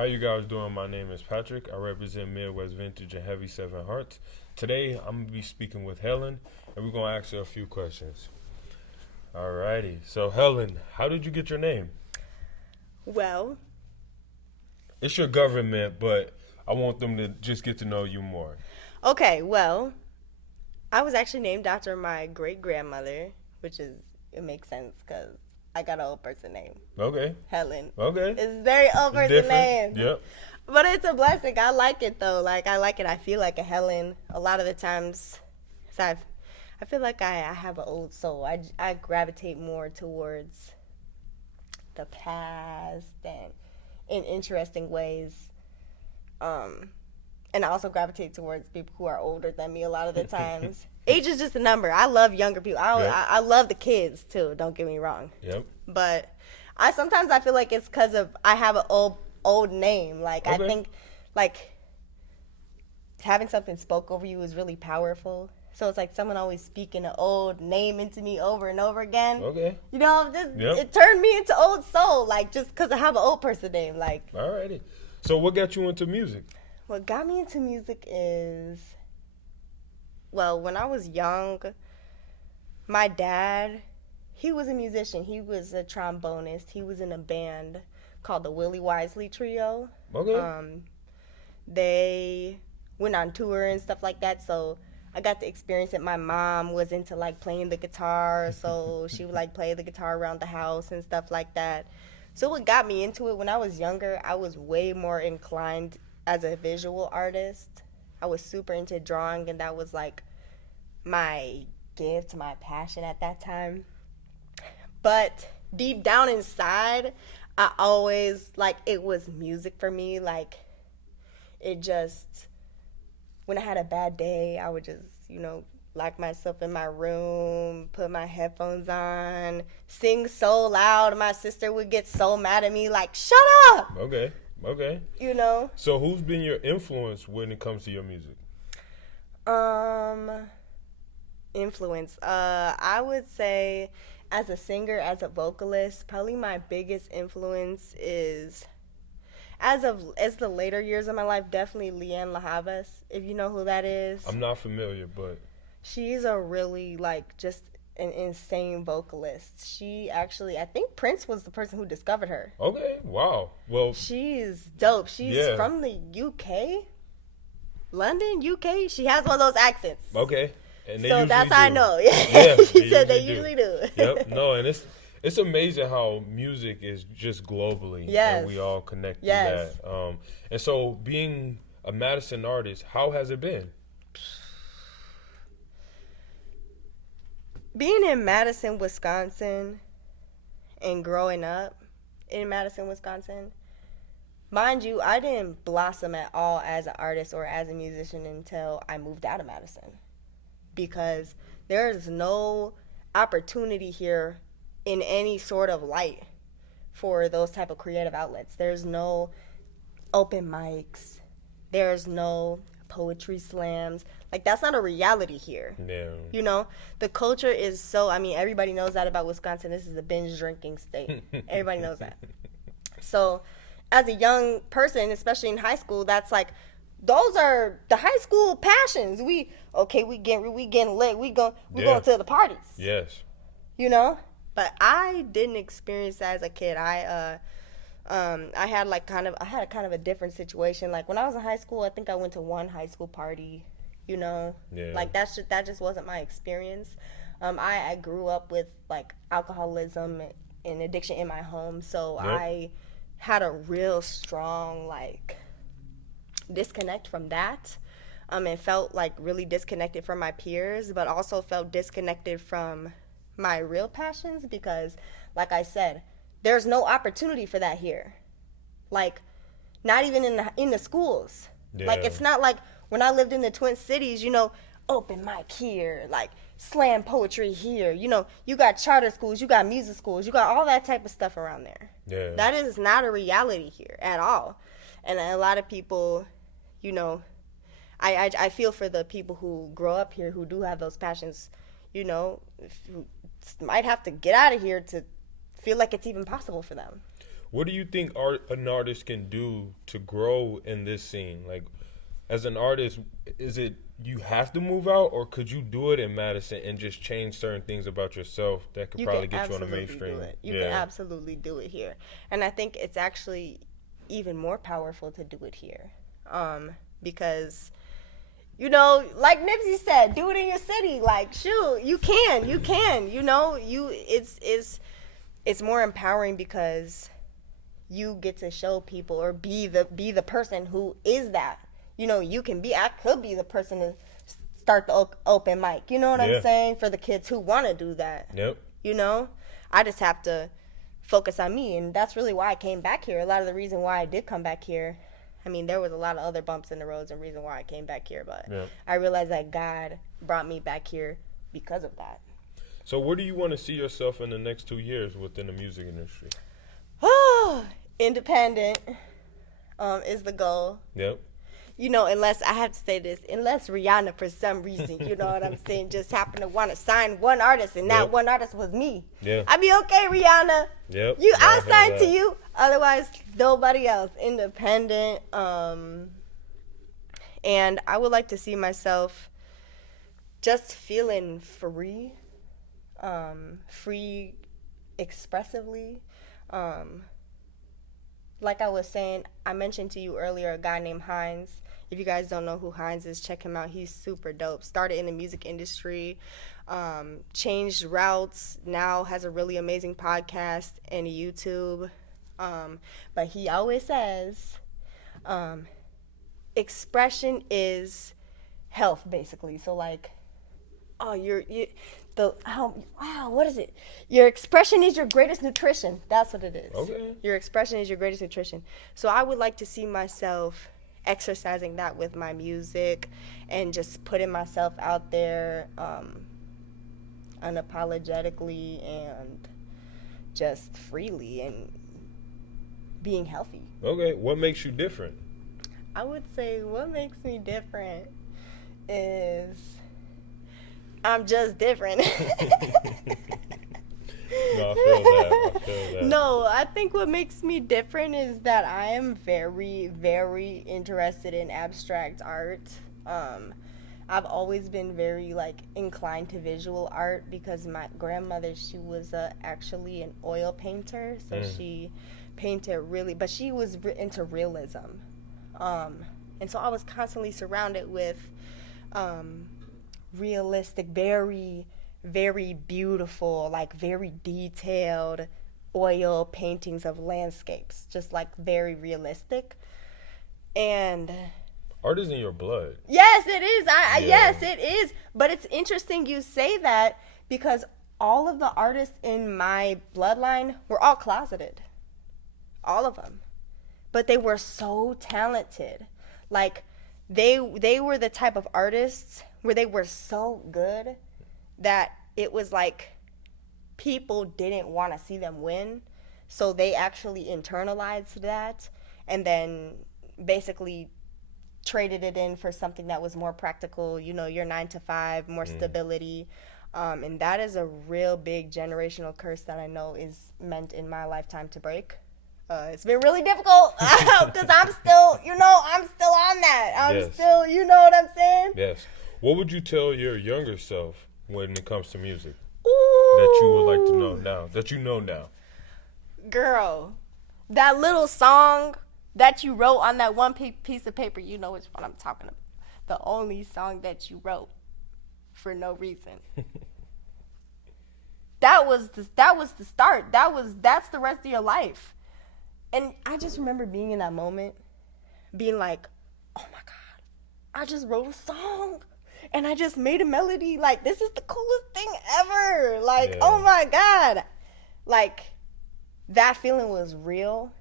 How you guys doing? My name is Patrick. I represent Midwest Vintage and Heavy Seven Hearts. Today, I'm gonna be speaking with Helen, and we're gonna ask her a few questions. Alrighty. So, Helen, how did you get your name? Well, It's your government, but I want them to just get to know you more. okay, well, I was actually named after my great grandmother, it makes sense because I got an old person name, Okay. Helen. Okay. It's a very old It's person different. name. Yep. But it's a blessing. I like it though. Like, I like it. I feel like a Helen a lot of the times. So I feel like I have an old soul. I gravitate more towards the past and in interesting ways. And I also gravitate towards people who are older than me a lot of the times. Age is just a number. I love younger people. Yep. I love the kids too. Don't get me wrong. Yep. But I feel like it's because of I have an old name. Like, I Okay. think like having something spoke over you is really powerful. So it's like someone always speaking an old name into me over and over again. Okay. You know, Yep. it turned me into old soul. Like, just because I have an old person name. Like, Alrighty. So, what got you into music? what got me into music is, well, when I was young, my dad, he was a musician. He was a trombonist. He was in a band called the Willie Wisely Trio. Okay. They went on tour and stuff like that, so I got to experience it. My mom was into like playing the guitar, so she would like play the guitar around the house and stuff like that. So what got me into it, when I was younger, I was way more inclined as a visual artist. I was super into drawing, and that was like my gift, my passion at that time. But deep down inside, I always, like, it was music for me. Like, it just, when I had a bad day, I would just, lock myself in my room, put my headphones on, sing so loud. My sister would get so mad at me, like, shut up! Okay. Okay. You know? So, who's been your influence when it comes to your music? Influence. I would say, as a singer, as a vocalist, probably my biggest influence is, as the later years of my life, definitely Leanne La Havas, if you know who that is. I'm not familiar, but She's a really, like, just an insane vocalist. She actually, I think Prince was the person who discovered her. okay. Wow. Well, She's dope. She's Yeah. from the UK, London, UK. She has one of those accents. okay. And they So usually that's how I do. know. Yeah, She said they usually do. Yep. No, and it's amazing how music is just globally, Yes. and we all connect Yes. to that. And so, being a Madison artist, how has it been? Being in Madison, Wisconsin, and growing up in Madison, Wisconsin, mind you, I didn't blossom at all as an artist or as a musician until I moved out of Madison, because there is no opportunity here in any sort of light for those type of creative outlets. There's no open mics. There's no poetry slams. Like, that's not a reality here. Yeah. You know, the culture is so, I mean, everybody knows that about Wisconsin. This is a binge drinking state. Everybody knows that. So, as a young person, especially in high school, that's like, those are the high school passions. We getting lit. We going to the parties. Yes. You know? But I didn't experience that as a kid. I had kind of a different situation. Like, when I was in high school, I think I went to one high school party. Yeah. Like, that just wasn't my experience. I grew up with, like, alcoholism and addiction in my home, so Yep. I had a real strong, like, disconnect from that, and felt, like, really disconnected from my peers, but also felt disconnected from my real passions because, like I said, there's no opportunity for that here. Like, not even in the schools. Yeah. Like, it's not like when I lived in the Twin Cities, open mic here, like slam poetry here. You got charter schools, you got music schools, you got all that type of stuff around there. Yeah. That is not a reality here at all. And a lot of people, I feel for the people who grow up here who do have those passions, who might have to get out of here to feel like it's even possible for them. What do you think an artist can do to grow in this scene? Like, as an artist, is it you have to move out, or could you do it in Madison and just change certain things about yourself that could probably get you on the mainstream? You can absolutely do it here. And I think it's actually even more powerful to do it here. Because, you know, like Nipsey said, do it in your city. Like, shoot, you can, you know, it's more empowering because you get to show people or be the person who is that. You know, I could be the person to start the open mic. You know what I'm saying? For the kids who want to do that. Yep. You know, I just have to focus on me. And that's really why I came back here. A lot of the reason why I did come back here, I mean, there was a lot of other bumps in the roads and reason why I came back here. But I realized that God brought me back here because of that. So where do you want to see yourself in the next 2 years within the music industry? Independent is the goal. Yep. You know, unless Rihanna, for some reason, you know what I'm saying, just happened to want to sign one artist, and that one artist was me. Yeah. I'd be okay, Rihanna. Yep. I'll sign to you. Otherwise, nobody else. Independent. And I would like to see myself just feeling free, free expressively. Like I was saying, I mentioned to you earlier a guy named Hines. If you guys don't know who Hines is, check him out. He's super dope. Started in the music industry, changed routes, now has a really amazing podcast and YouTube. But he always says, expression is health, basically. So like, what is it? Your expression is your greatest nutrition. That's what it is. Okay. Your expression is your greatest nutrition. So I would like to see myself exercising that with my music and just putting myself out there unapologetically and just freely and being healthy. Okay. What makes you different? I would say what makes me different is I'm just different. No, I feel that. No, I think what makes me different is that I am very, very interested in abstract art. I've always been very inclined to visual art because my grandmother, she was actually an oil painter, so she painted but she was into realism. And so I was constantly surrounded with realistic, very, very beautiful, very detailed oil paintings of landscapes, just very realistic. And art is in your blood. Yes, it is. Yes, it is. But it's interesting you say that because all of the artists in my bloodline were all closeted. All of them. But they were so talented. They were the type of artists where they were so good that it was people didn't want to see them win. So they actually internalized that and then basically traded it in for something that was more practical, your 9 to 5, more stability. And that is a real big generational curse that I know is meant in my lifetime to break. It's been really difficult because I'm still on that. I'm still, you know what I'm saying? Yes. What would you tell your younger self when it comes to music? Ooh. That you would like to know now, that you know now? Girl, that little song that you wrote on that one piece of paper, you know which one I'm talking about. The only song that you wrote for no reason. That was the start. That's the rest of your life. And I just remember being in that moment, being like, oh my God, I just wrote a song and I just made a melody. This is the coolest thing ever. Oh my God. That feeling was real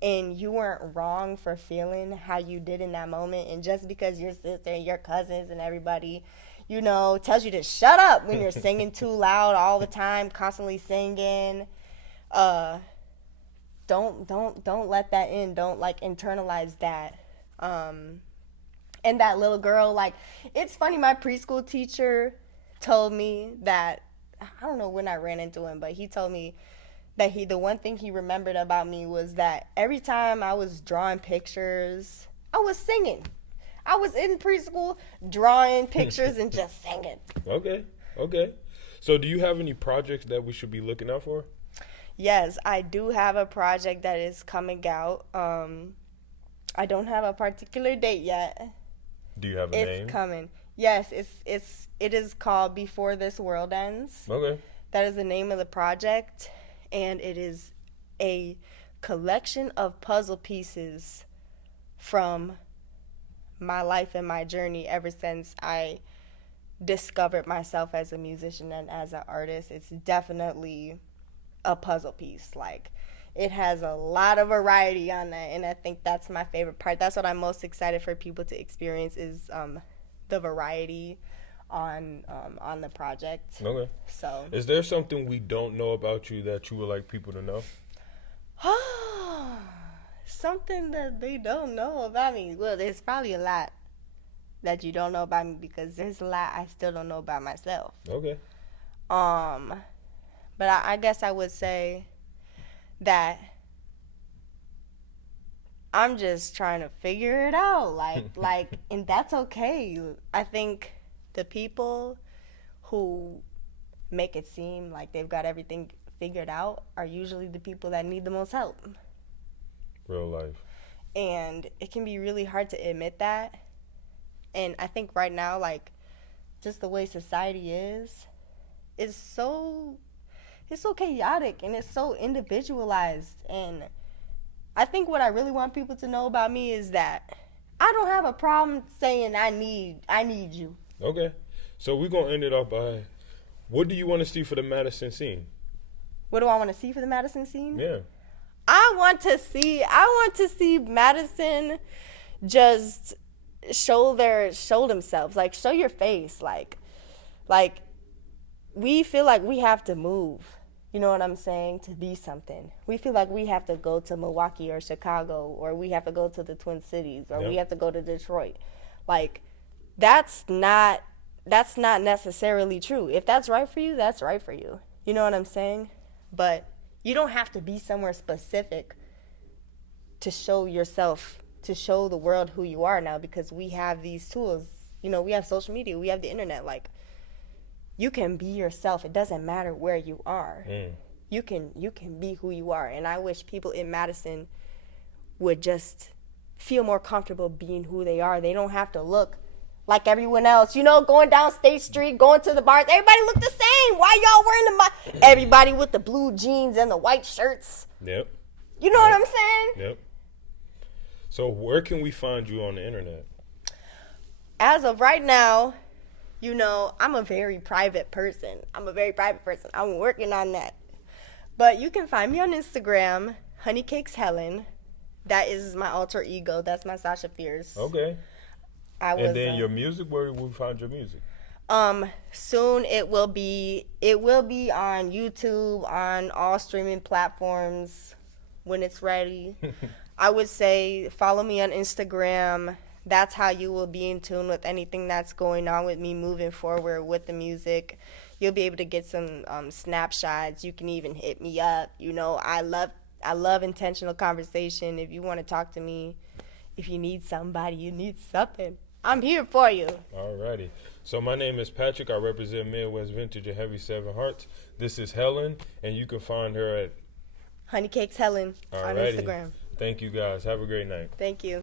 and you weren't wrong for feeling how you did in that moment. And just because your sister and your cousins and everybody, tells you to shut up when you're singing too loud all the time, constantly singing, don't let that in. Don't internalize that. And that little girl, it's funny, my preschool teacher told me that, I don't know when I ran into him, but he told me the one thing he remembered about me was that every time I was drawing pictures, I was singing. I was in preschool drawing pictures and just singing. Okay. So do you have any projects that we should be looking out for? Yes, I do have a project that is coming out. I don't have a particular date yet. Do you have a name? It's coming. Yes, it is called Before This World Ends. Okay. That is the name of the project, and it is a collection of puzzle pieces from my life and my journey ever since I discovered myself as a musician and as an artist. It's definitely a puzzle piece. Like, it has a lot of variety on that, and I think that's my favorite part. That's what I'm most excited for people to experience is the variety on the project. Okay. So, is there something we don't know about you that you would like people to know? something that they don't know about me. Well, there's probably a lot that you don't know about me because there's a lot I still don't know about myself. Okay. But I guess I would say that I'm just trying to figure it out. Like, and that's okay. I think the people who make it seem like they've got everything figured out are usually the people that need the most help. Real life. And it can be really hard to admit that. And I think right now, like, just the way society is so chaotic and it's so individualized. And I think what I really want people to know about me is that I don't have a problem saying I need you. Okay. So we're going to end it off by, what do you want to see for the Madison scene? What do I want to see for the Madison scene? Yeah. I want to see Madison just show themselves. Like, show your face. Like we feel like we have to move. You know what I'm saying? To be something. We feel like we have to go to Milwaukee or Chicago, or we have to go to the Twin Cities, or we have to go to Detroit. Like, that's not necessarily true. If that's right for you, that's right for you. You know what I'm saying? But you don't have to be somewhere specific to show yourself, to show the world who you are now, because we have these tools. You know, we have social media, we have the internet. Like, you can be yourself. It doesn't matter where you are. You can be who you are. And I wish people in Madison would just feel more comfortable being who they are. They don't have to look like everyone else. You know, going down State Street, going to the bars, everybody look the same. Why y'all wearing everybody with the blue jeans and the white shirts? Yep. You know what I'm saying? Yep. So where can we find you on the internet? As of right now, you know, I'm a very private person. I'm working on that. But you can find me on Instagram, Honeycakes Helen. That is my alter ego. That's my Sasha Fierce. Okay. And then your music, where will we find your music? Soon it will be on YouTube, on all streaming platforms when it's ready. I would say follow me on Instagram. That's how you will be in tune with anything that's going on with me moving forward with the music. You'll be able to get some snapshots. You can even hit me up. You know, I love intentional conversation. If you want to talk to me, if you need somebody, you need something, I'm here for you. Alrighty. So my name is Patrick. I represent Midwest Vintage and Heavy 7 Hearts. This is Helen, and you can find her at Honeycakes Helen on Instagram. Thank you guys. Have a great night. Thank you.